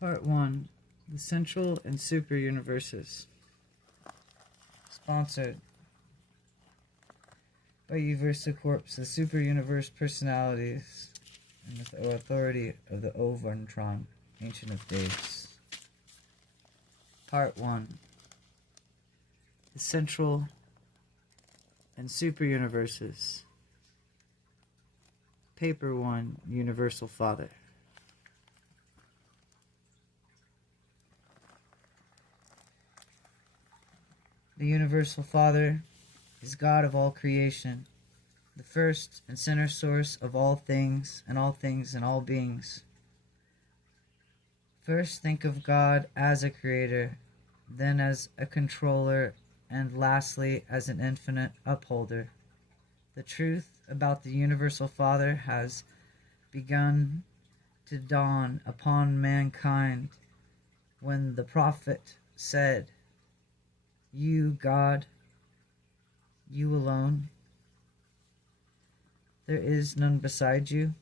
Part 1. The Central and Super Universes. Sponsored by Uversa Corps, the Super Universe personalities, and with the authority of the Overntron, Ancient of Days. Part 1. The Central and Super Universes. Paper 1. Universal Father. The Universal Father is God of all creation, the first and center source of all things and all beings. First, think of God as a creator, then as a controller, and lastly as an infinite upholder. The truth about the Universal Father has begun to dawn upon mankind when the prophet said, "You, God, you alone. There is none beside you.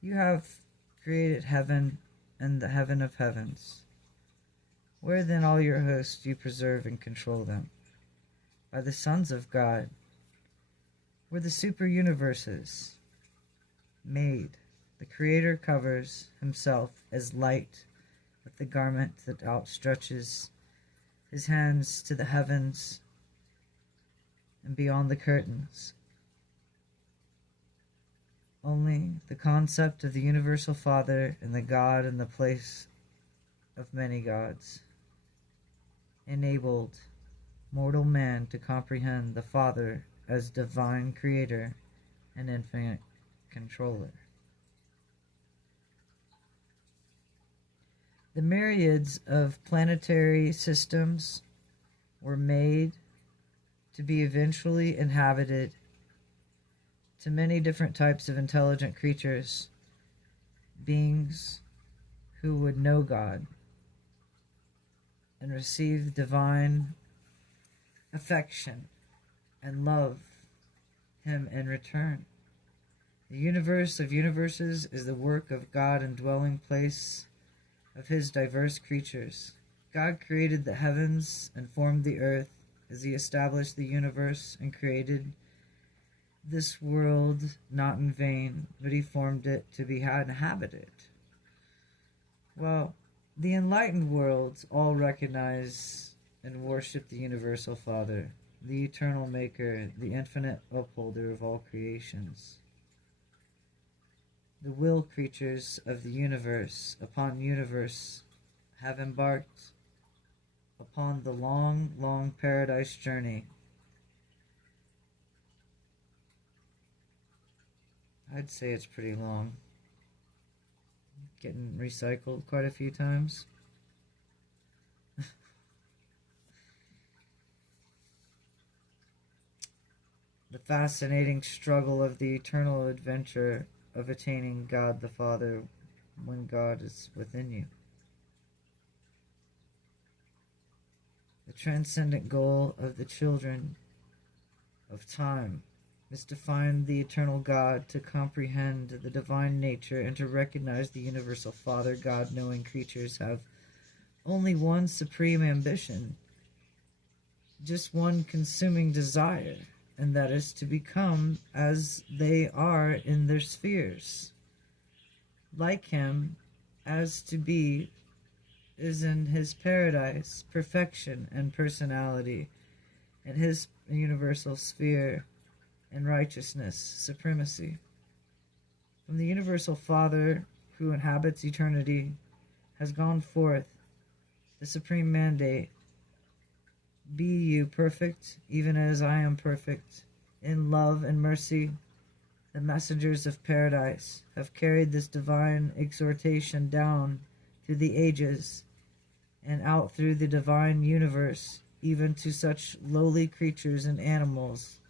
You have created heaven and the heaven of heavens. Where then all your hosts you preserve and control them? By the sons of God, were the super universes made. The Creator covers himself as light with the garment that outstretches his hands to the heavens and beyond the curtains. Only the concept of the Universal Father and the God in the place of many gods enabled mortal man to comprehend the Father as divine creator and infinite controller. The myriads of planetary systems were made to be eventually inhabited to many different types of intelligent creatures, beings who would know God and receive divine affection and love Him in return. The universe of universes is the work of God and dwelling place of His diverse creatures. God created the heavens and formed the earth as He established the universe and created this world not in vain, but He formed it to be inhabited. Well, the enlightened worlds all recognize and worship the Universal Father, the eternal Maker, the infinite upholder of all creations. The will creatures of the universe upon universe have embarked upon the long, long paradise journey. I'd say it's pretty long. Getting recycled quite a few times. The fascinating struggle of the eternal adventure of attaining God the Father when God is within you. The transcendent goal of the children of time is to find the eternal God, to comprehend the divine nature, and to recognize the Universal Father. God-knowing creatures have only one supreme ambition, just one consuming desire, and that is to become as they are in their spheres, like Him, as to be is in His paradise, perfection and personality, in His universal sphere and righteousness, supremacy. From the Universal Father, who inhabits eternity, has gone forth the supreme mandate: be you perfect, even as I am perfect. In love and mercy, the messengers of paradise have carried this divine exhortation down through the ages and out through the divine universe, even to such lowly creatures and animals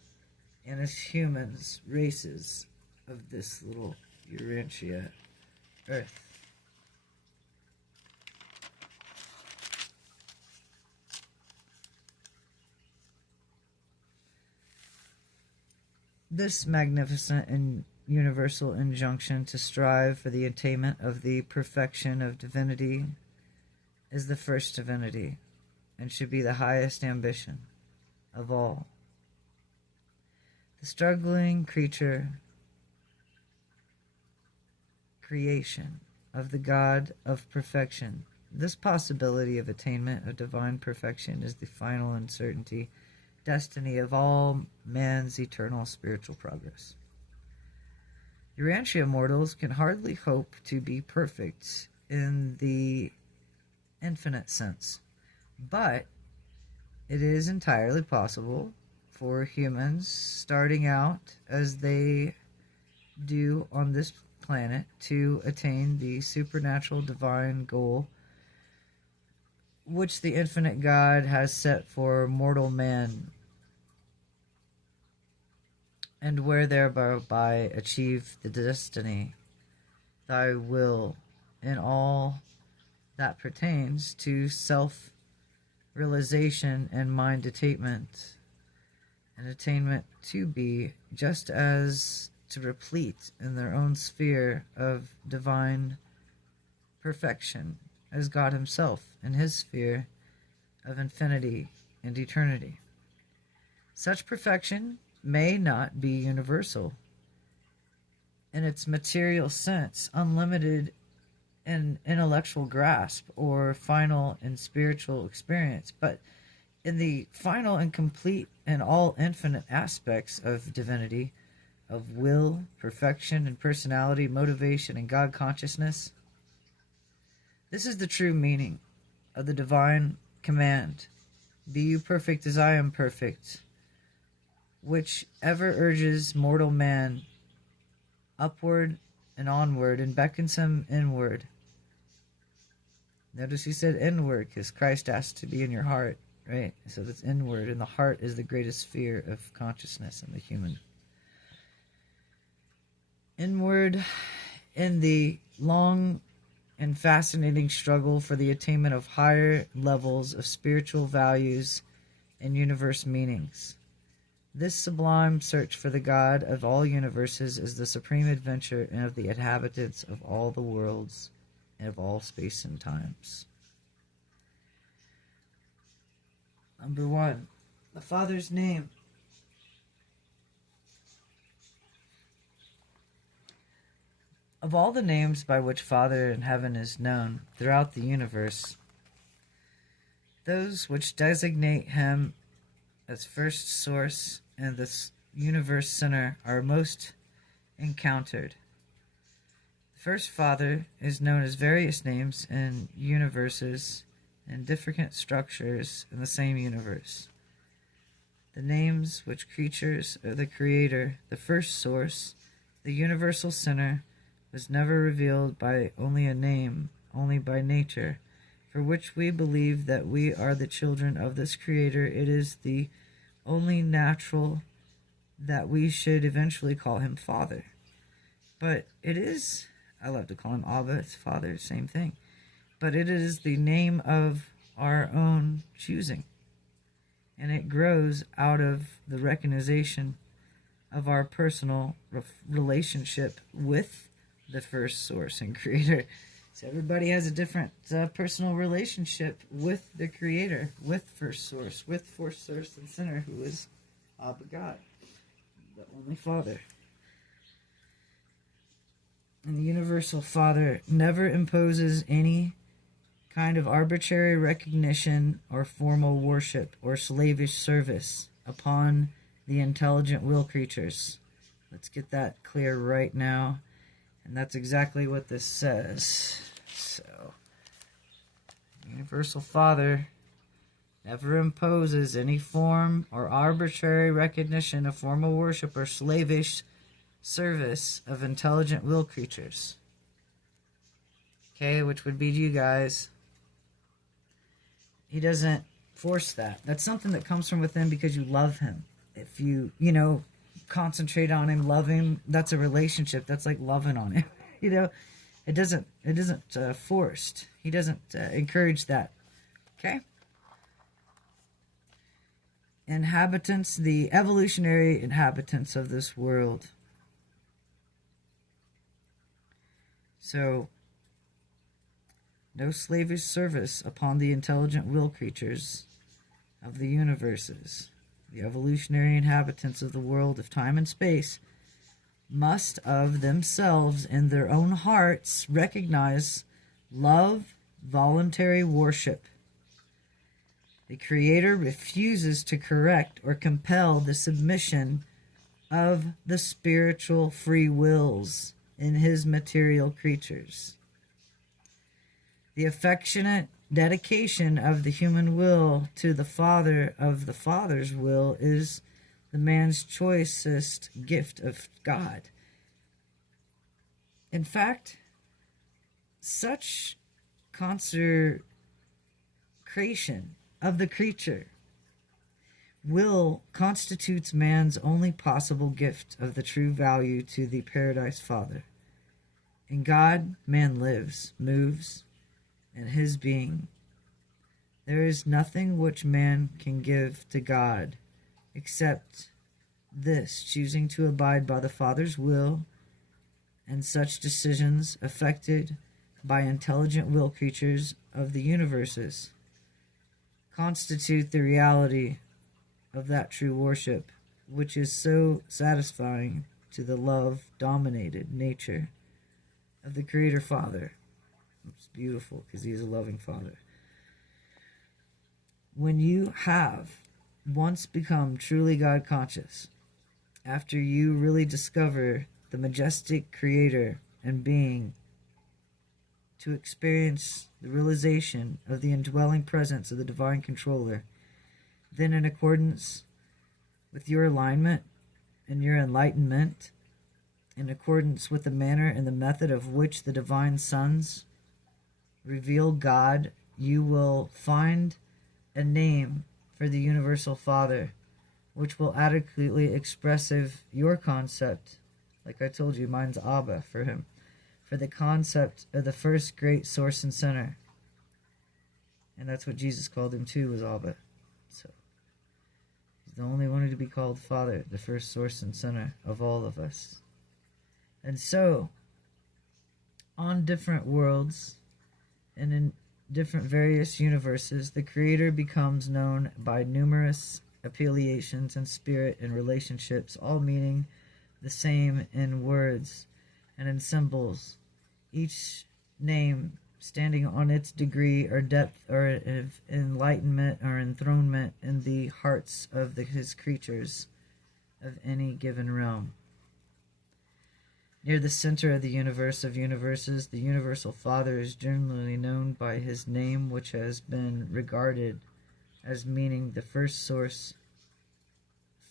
and as humans, races of this little URANTIA Earth. This magnificent and universal injunction to strive for the attainment of the perfection of divinity is the first divinity and should be the highest ambition of all. The struggling creation of the God of perfection. This possibility of attainment of divine perfection is the final uncertainty, destiny of all man's eternal spiritual progress. URANTIA mortals can hardly hope to be perfect in the infinite sense, but it is entirely possible for humans starting out as they do on this planet to attain the supernatural divine goal which the infinite God has set for mortal man, and where thereby achieve the destiny, thy will, in all that pertains to self-realization and mind attainment, and attainment to be just as to replete in their own sphere of divine perfection as God himself in his sphere of infinity and eternity. Such perfection may not be universal in its material sense, unlimited in intellectual grasp, or final in spiritual experience, but in the final and complete and all infinite aspects of divinity, of will, perfection, and personality, motivation, and God consciousness. This is the true meaning of the divine command, "Be you perfect as I am perfect," which ever urges mortal man upward and onward and beckons him inward. Notice he said inward because Christ asked to be in your heart, right? So that's inward, and the heart is the greatest sphere of consciousness in the human. Inward in the long and fascinating struggle for the attainment of higher levels of spiritual values and universe meanings. This sublime search for the God of all universes is the supreme adventure of the inhabitants of all the worlds and of all space and times. Number 1, the Father's name. Of all the names by which Father in heaven is known throughout the universe, those which designate him as first source and the universe center are most encountered. The first Father is known as various names in universes and different structures in the same universe. The names which creatures are the Creator, the first source, the universal center, was never revealed by only a name, only by nature, for which we believe that we are the children of this Creator. It is the only natural that we should eventually call him Father. But it is, I love to call him Abba, it's Father, same thing. But it is the name of our own choosing, and it grows out of the recognition of our personal relationship with the first source and Creator. So everybody has a different personal relationship with the Creator, with first source and center, who is Abba God, the only Father. And the universal Father never imposes any kind of arbitrary recognition or formal worship or slavish service upon the intelligent will creatures. Let's get that clear right now. And that's exactly what this says. So, Universal Father never imposes any form or arbitrary recognition of formal worship or slavish service of intelligent will creatures. Okay, which would be you guys. He doesn't force that. That's something that comes from within because you love him. If you concentrate on him, love him, that's a relationship. That's like loving on him. It isn't forced. He doesn't encourage that. Okay? Inhabitants, the evolutionary inhabitants of this world, So, no slavish service upon the intelligent will creatures of the universes. The evolutionary inhabitants of the world of time and space must of themselves in their own hearts recognize love, voluntary worship. The Creator refuses to correct or compel the submission of the spiritual free wills in his material creatures. The affectionate dedication of the human will to the Father of the Father's will is the man's choicest gift of God. In fact, such consecration of the creature will constitutes man's only possible gift of the true value to the Paradise Father. In God, man lives, moves, and his being. There is nothing which man can give to God except this, choosing to abide by the Father's will, and such decisions affected by intelligent will creatures of the universes constitute the reality of that true worship, which is so satisfying to the love-dominated nature of the Creator Father. It's beautiful because he is a loving Father. When you have once become truly God conscious, after you really discover the majestic Creator and being, to experience the realization of the indwelling presence of the Divine Controller, then in accordance with your alignment and your enlightenment, in accordance with the manner and the method of which the Divine Sons reveal God, you will find a name for the Universal Father, which will adequately express your concept. Like I told you, mine's Abba for him, for the concept of the first great source and center. And that's what Jesus called him too, was Abba. So he's the only one to be called Father, the first source and center of all of us. And so, on different worlds and in different various universes, the Creator becomes known by numerous appellations in spirit and relationships, all meaning the same in words and in symbols, each name standing on its degree or depth or of enlightenment or enthronement in the hearts of his creatures of any given realm. Near the center of the universe of universes, the Universal Father is generally known by his name, which has been regarded as meaning the first source,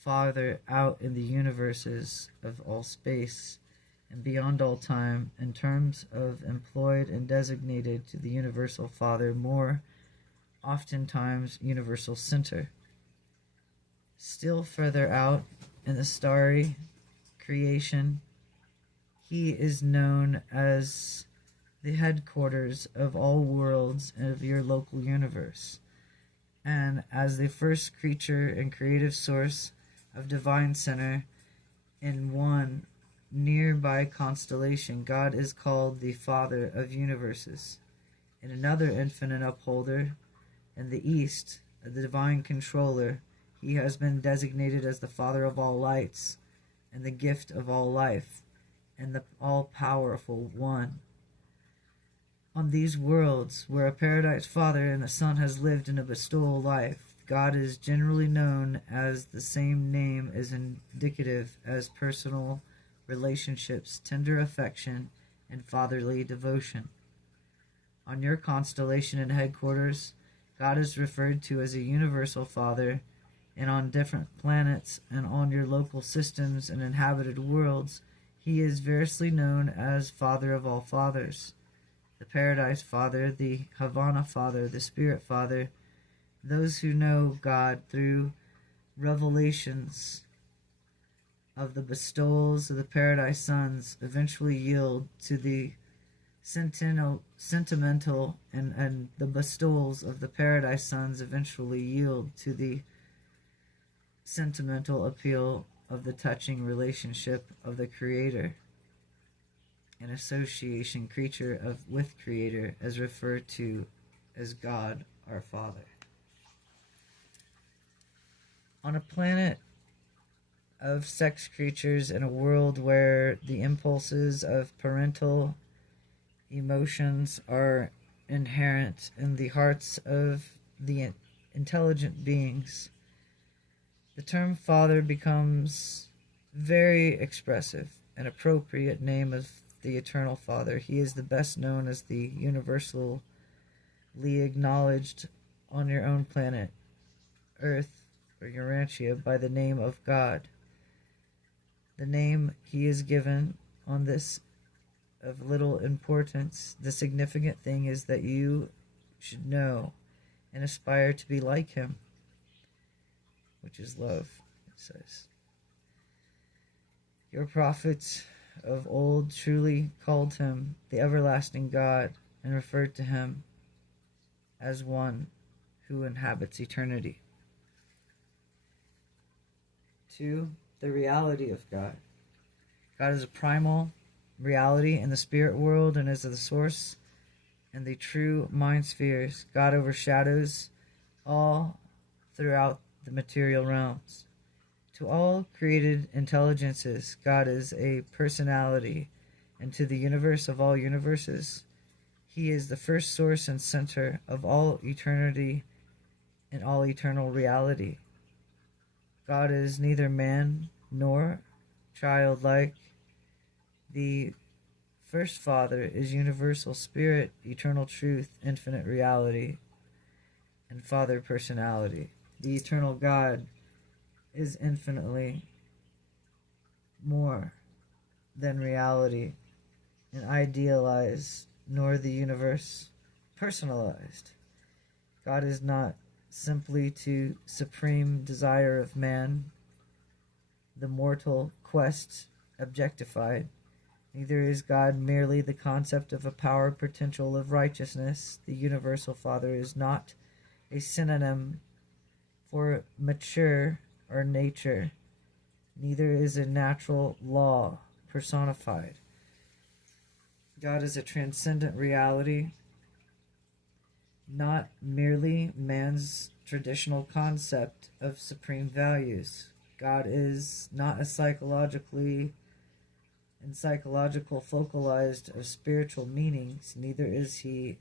farther out in the universes of all space and beyond all time, in terms of employed and designated to the Universal Father, more oftentimes Universal Center. Still further out in the starry creation, he is known as the headquarters of all worlds of your local universe, and as the first creature and creative source of divine center in one nearby constellation, God is called the Father of universes. In another infinite upholder in the east, the divine controller, he has been designated as the Father of all lights and the gift of all life and the all-powerful one. On these worlds, where a Paradise Father and the Son has lived in a bestowal life, God is generally known as the same name is indicative as personal relationships, tender affection, and fatherly devotion. On your constellation and headquarters, God is referred to as a Universal Father, and on different planets and on your local systems and inhabited worlds, he is variously known as Father of all fathers, the Paradise Father, the Havana Father, the Spirit Father. Those who know God through revelations of the bestowals of the Paradise Sons eventually yield to the sentimental, and the bestowals of the Paradise Sons eventually yield to the sentimental appeal of the touching relationship of the Creator. an association creature with Creator, as referred to as God our Father. On a planet of sex creatures, in a world where the impulses of parental emotions are inherent in the hearts of the intelligent beings, the term father becomes very expressive, an appropriate name of the eternal Father. He is the best known as the universally acknowledged on your own planet, Earth, or URANTIA, by the name of God. The name he is given on this of little importance. The significant thing is that you should know and aspire to be like him, which is love, it says. Your prophets of old truly called him the everlasting God and referred to him as one who inhabits eternity. 2. The reality of God. God is a primal reality in the spirit world and is the source and the true mind spheres. God overshadows all throughout the material realms. To all created intelligences, God is a personality, and to the universe of all universes, he is the first source and center of all eternity and all eternal reality. God is neither man nor childlike. The first Father is universal spirit, eternal truth, infinite reality, and Father personality. The eternal God is infinitely more than reality and idealized, nor the universe personalized. God is not simply to supreme desire of man, the mortal quest objectified. Neither is God merely the concept of a power potential of righteousness. The universal Father is not a synonym for mature or nature. Neither is a natural law personified. God is a transcendent reality, not merely man's traditional concept of supreme values. God is not a psychological focalized of spiritual meanings, neither is he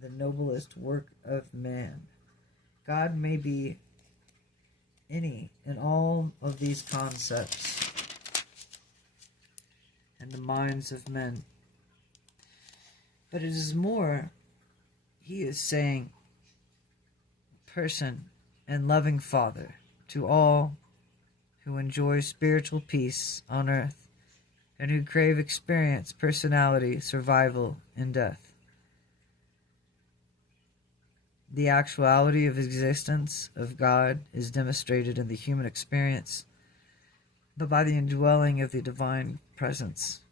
the noblest work of man. God may be any and all of these concepts in the minds of men, but it is more, he is saying, person and loving Father to all who enjoy spiritual peace on earth and who crave experience, personality, survival, and death. The actuality of existence of God is demonstrated in the human experience, but by the indwelling of the divine presence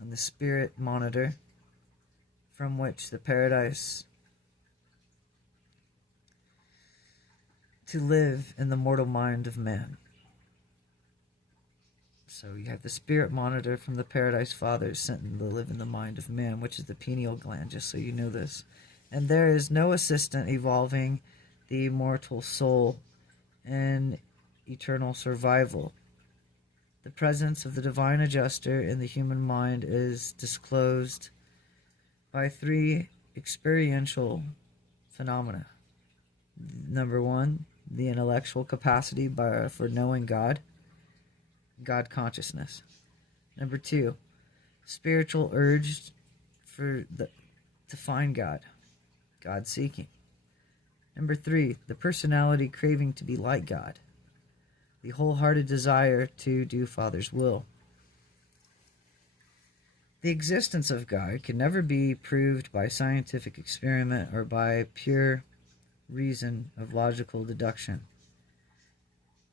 and the spirit monitor from which the paradise to live in the mortal mind of man. So you have the spirit monitor from the paradise Father sent to live in the mind of man, which is the pineal gland, just so you know this. And there is no assistant evolving the immortal soul and eternal survival. The presence of the divine adjuster in the human mind is disclosed by 3 experiential phenomena. Number 1, the intellectual capacity for knowing God consciousness. Number 2, spiritual urge to find God seeking. Number 3, the personality craving to be like God, the wholehearted desire to do Father's will. The existence of God can never be proved by scientific experiment or by pure reason of logical deduction.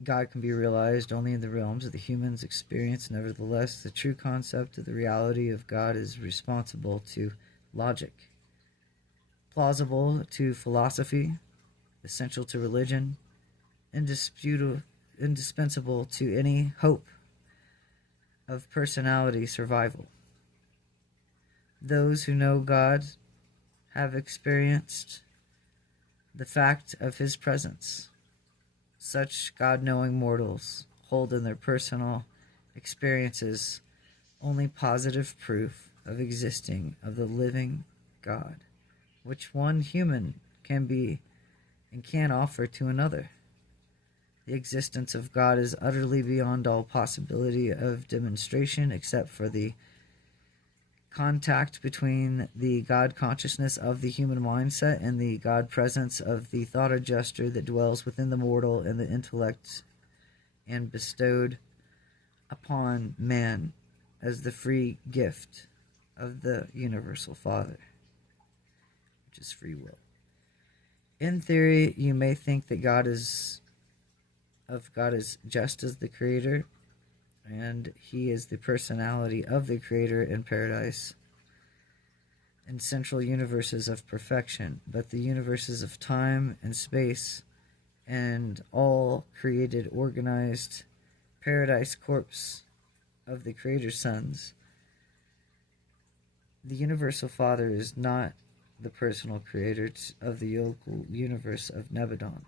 God can be realized only in the realms of the human's experience. Nevertheless, the true concept of the reality of God is responsible to logic, plausible to philosophy, essential to religion, indispensable to any hope of personality survival. Those who know God have experienced the fact of his presence. Such God-knowing mortals hold in their personal experiences only positive proof of existing of the living God, which one human can be and can offer to another. The existence of God is utterly beyond all possibility of demonstration except for the contact between the God consciousness of the human mindset and the God presence of the thought or gesture that dwells within the mortal and the intellect and bestowed upon man as the free gift of the universal Father, which is free will. In theory, you may think that God is just as the creator, and he is the personality of the creator in paradise and central universes of perfection, but the universes of time and space and all created organized paradise corpse of the creator's sons, the universal Father is not the personal creator of the local universe of Nebadon.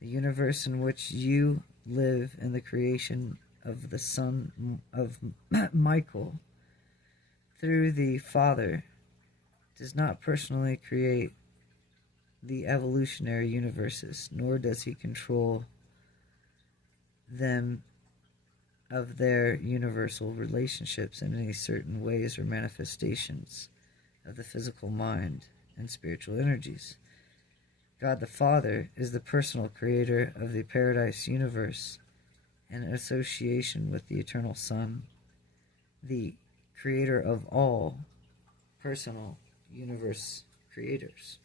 The universe in which you live in the creation of the son of Michael through the Father does not personally create the evolutionary universes, nor does he control them of their universal relationships in any certain ways or manifestations of the physical mind and spiritual energies. God the Father is the personal creator of the paradise universe in association with the eternal Son, the creator of all personal universe creators.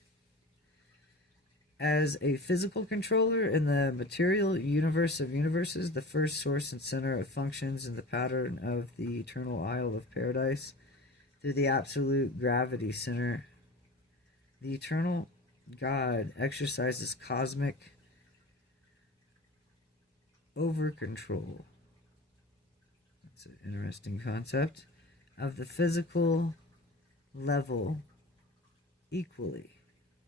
As a physical controller in the material universe of universes, the first source and center of functions in the pattern of the eternal Isle of Paradise, through the absolute gravity center, the eternal God exercises cosmic over-control. That's an interesting concept. Of the physical level equally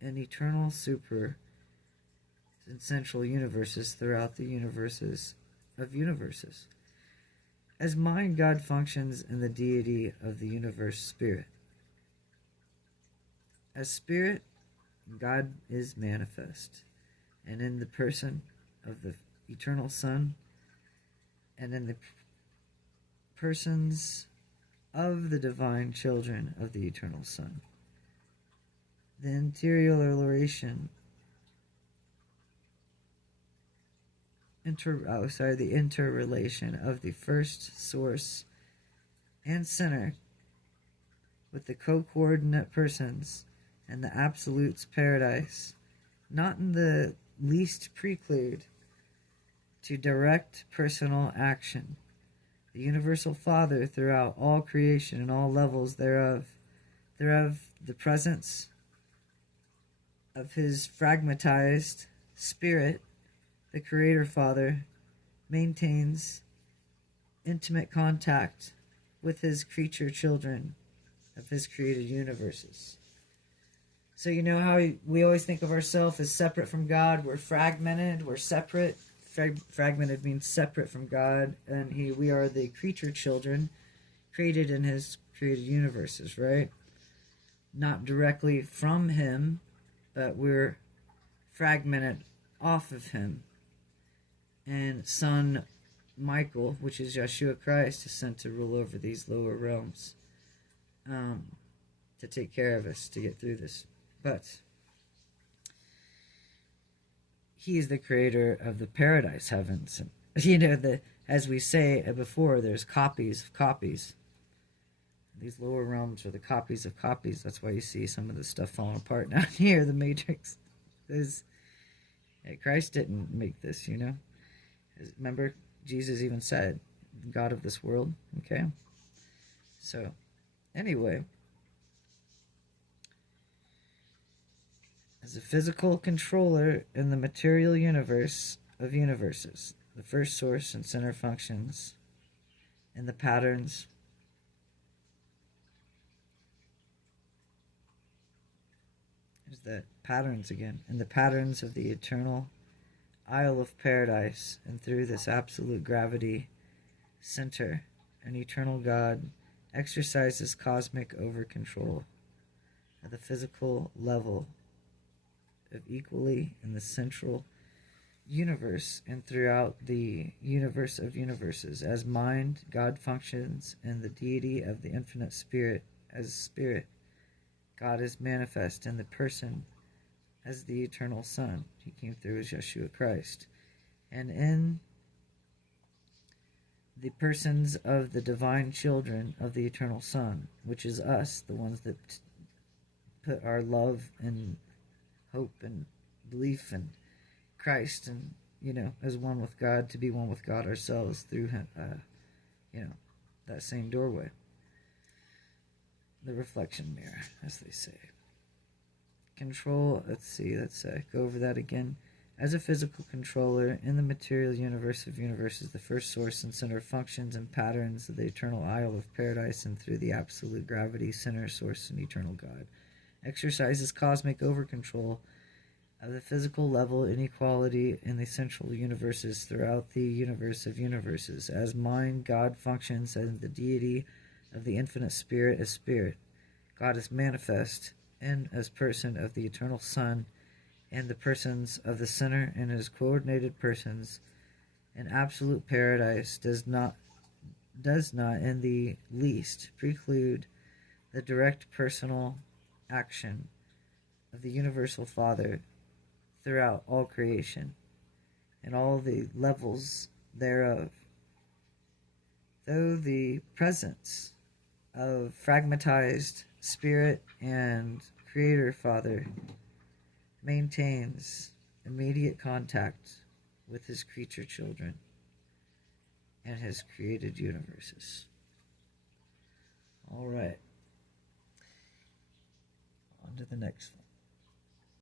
in eternal super and central universes throughout the universes of universes. As mind, God functions in the deity of the universe spirit. As spirit, God is manifest, and in the person of the eternal Son, and in the persons of the divine children of the eternal Son. The interrelation of the first source and center with the co-coordinate persons and the absolute's paradise, not in the least prelude to direct personal action. The universal Father throughout all creation and all levels thereof, the presence of his fragmentized spirit, the Creator Father, maintains intimate contact with his creature children of his created universes. So you know how we always think of ourselves as separate from God. We're fragmented, we're separate. Fragmented means separate from God, and we are the creature children created in his created universes, right? Not directly from him, but we're fragmented off of him. And Son Michael, which is Yeshua Christ, is sent to rule over these lower realms, to take care of us, to get through this. But he is the creator of the paradise heavens. And, as we say before, there's copies of copies. These lower realms are the copies of copies. That's why you see some of the stuff falling apart down here, the Matrix. Christ didn't make this, Remember, Jesus even said, God of this world, okay? So, anyway, as a physical controller in the material universe of universes, the first source and center functions in the patterns the patterns again, and the patterns of the eternal Isle of Paradise, and through this absolute gravity center, an eternal God exercises cosmic over control at the physical level of equally in the central universe and throughout the universe of universes. As mind, God functions in the deity of the infinite spirit as spirit. God is manifest in the person as the eternal Son. He came through as Yeshua Christ. And in the persons of the divine children of the eternal Son, which is us, the ones that put our love and hope and belief in Christ, and as one with God, to be one with God ourselves through that same doorway, the reflection mirror, as they say. Control. Let's go over that again. As a physical controller in the material universe of universes, the first source and center functions and patterns of the eternal Isle of Paradise, and through the absolute gravity center, source, and eternal God exercises cosmic over control of the physical level inequality in the central universes throughout the universe of universes. As mind, God functions as the deity of the infinite spirit as spirit. God is manifest in as person of the eternal Son and the persons of the center and his coordinated persons. And absolute paradise does not in the least preclude the direct personal action of the universal Father throughout all creation and all the levels thereof. Though the presence of fragmentized spirit and Creator Father maintains immediate contact with his creature children and his created universes. All right. On to the next one.